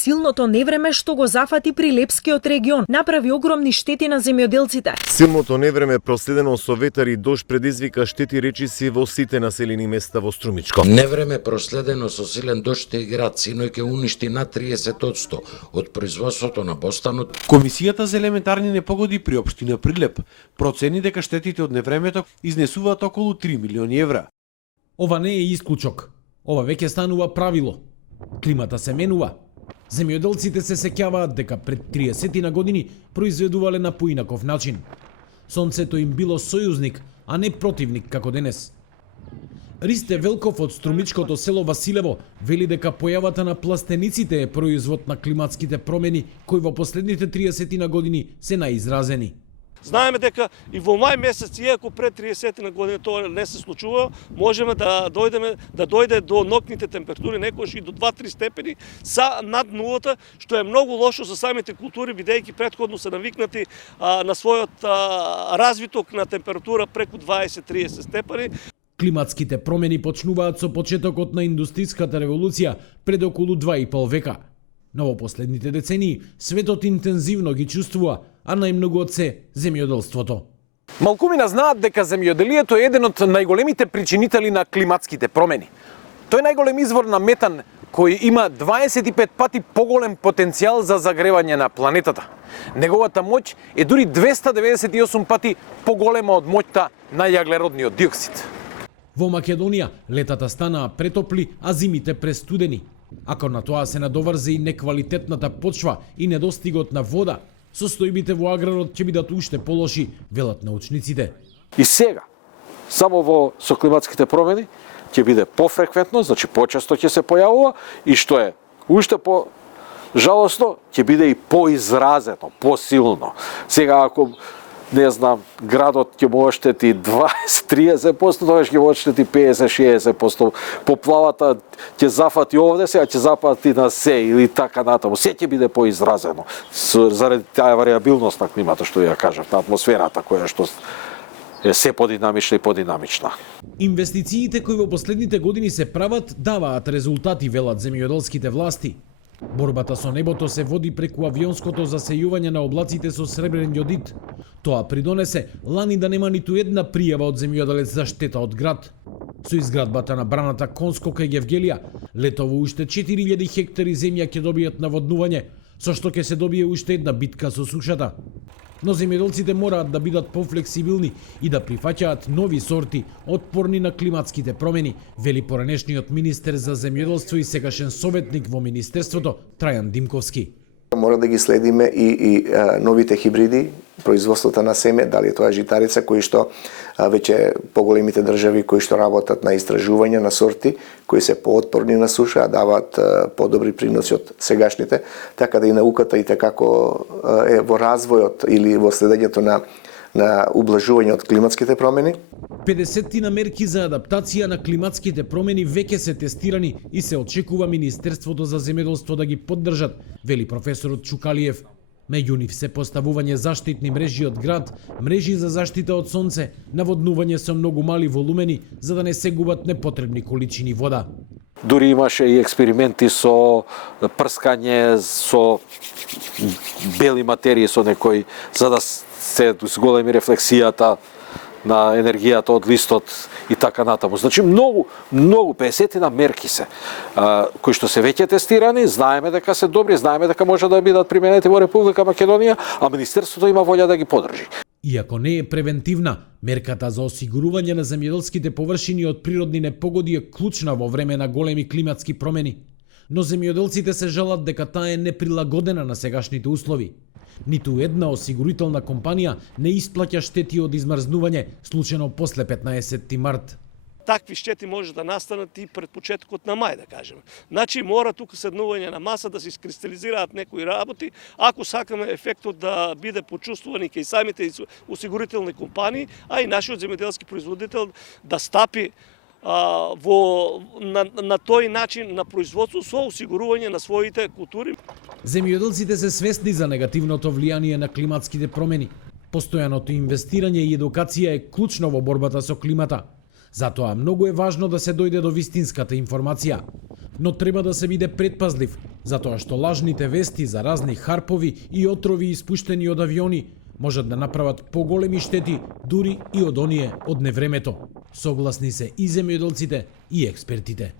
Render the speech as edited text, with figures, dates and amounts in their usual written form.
силното невреме што го зафати Прилепскиот регион направи огромни штети на земјоделците. Силното невреме проследено со ветар и дожд предизвика штети речиси во сите населени места во Струмичко. Невреме проследено со силен дожд и град синој ќе уништи над 30% од производството на бостанот. Комисијата за елементарни непогоди при општина Прилеп процени дека штетите од невремето изнесуваат околу 3 милиони евра. Ова не е исклучок. Ова веќе станува правило. Климата се менува. Земјоделците се сеќаваат дека пред 30 на години произведувале на поинаков начин. Сонцето им било сојузник, а не противник како денес. Ристе Велков од струмичкото село Василево вели дека појавата на пластениците е производ на климатските промени кои во последните 30 на години се наизразени. Знаеме дека и во мај месец, иако пред 30 на година тоа не се случува, можеме да дојде до ноќните температури некогаш и до 2-3 степени са над нулата, што е многу лошо за самите култури, бидејќи претходно се навикнати на својот развиток на температура преку 20-30 степени. Климатските промени почнуваат со почетокот на индустријската револуција пред околу 2,5 века. Но во последните децении светот интензивно ги чувствува, а најмногу од се земјоделството. Малкумина знаат дека земјоделието е еден од најголемите причинители на климатските промени. Тој е најголем извор на метан кој има 25 пати поголем потенцијал за загревање на планетата. Неговата моќ е дури 298 пати поголема од моќта на јаглеродниот диоксид. Во Македонија летата станаа претопли, а зимите престудени. Ако на тоа се надоврзе и неквалитетната почва и недостигот на вода, состојбите во аграрот ќе бидат уште полоши, велат научниците. И сега, само со климатските промени, ќе биде пофреквентно, значи почесто ќе се појавува и што е уште по жалосно, ќе биде и поизразено, посилно. Сега ако не знам, градот ќе му оштети 20-30%, тогаш ќе му оштети 50-60%. Поплавата ќе зафати овде, сега ќе зафати на се или така натаму. Се ќе биде поизразено заради таа вариабилност на климата, што ја кажав, на атмосферата која што е се подинамична и подинамична. Инвестициите кои во последните години се прават даваат резултати, велат земјоделските власти. Борбата со небото се води преку авионското засејување на облаците со сребрен јодит. Тоа придонесе лани да нема ниту една пријава од земјоделец за штета од град. Со изградбата на браната Конско кај Гевгелија, летово уште 4000 хектари земја ќе добијат наводнување, со што ќе се добие уште една битка со сушата. Но земјоделците мораат да бидат пофлексибилни и да прифаќаат нови сорти отпорни на климатските промени, вели поранешниот министер за земјоделство и сегашен советник во министерството Трајан Димковски. Мора да ги следиме и новите хибриди, производството на семе, дали е тоа житарица, кои што веќе поголемите држави кои што работат на истражување на сорти, кои се поотпорни на суша, даваат подобри приноси од сегашните, така да и науката и како е во развојот или во следењето на ублажување од климатските промени. 50 на мерки за адаптација на климатските промени веќе се тестирани и се очекува Министерството за земјоделство да ги поддржат, вели професорот Чукалиев. Меѓу нив се поставување заштитни мрежи од град, мрежи за заштита од сонце, наводнување со многу мали волумени за да не се губат непотребни количини вода. Дури имаше и експерименти со прскање со бели материи со некои за да се зголеми рефлексијата на енергијата од листот и така натаму. Значи многу 50 на мерки се кои што се веќе тестирани, знаеме дека се добри, знаеме дека може да бидат применети во Република Македонија, а министерството има волја да ги поддржи. Иако не е превентивна, мерката за осигурување на земјоделските површини од природни непогоди е клучна во време на големи климатски промени. Но земјоделците се жалат дека таа е неприлагодена на сегашните услови. Ниту една осигурителна компанија не исплаќа штети од измрзнување, случено после 15 март. Такви штети може да настанат и пред почетокот на мај, да кажеме. Значи мора тука седнување на маса да се искристализираат некои работи, ако сакаме ефектот да биде почувствуван и кај самите осигурителни компании, а и нашиот земјоделски производител да стапи на тој начин на производство со осигурување на своите култури. Земјоделците се свесни за негативното влијание на климатските промени. Постојаното инвестирање и едукација е клучно во борбата со климата. Затоа многу е важно да се дојде до вистинската информација. но треба да се биде предпазлив, затоа што лажните вести за разни харпови и отрови испуштени од авиони можат да направат поголеми штети дури и од оние од невремето. Согласни се и земјоделците и експертите.